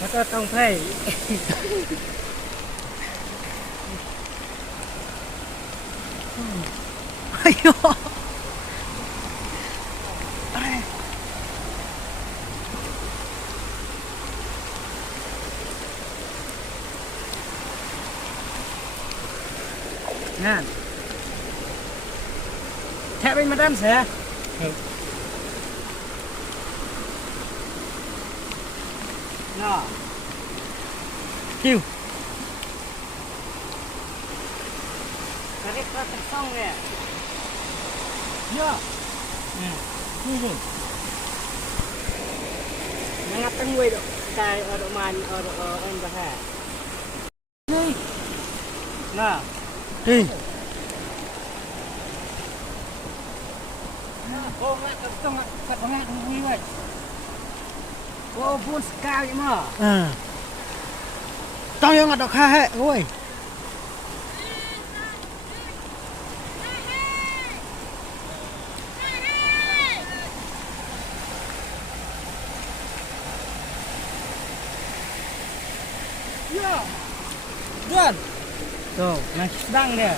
แล้วก็ต้องเพ่ayo ngan thẻ bên madam sẽ nó kêu cái có thành xong nè nhá ngắt cái nguy độ cài ở độ màn ở độ em và hè đi nè đi ô ngắt cái xong ngắt ngắt nguy vậy ô buôn cao vậy mà tao yang ngắt được kha hệ ôi ya dan tuh yang sedang dia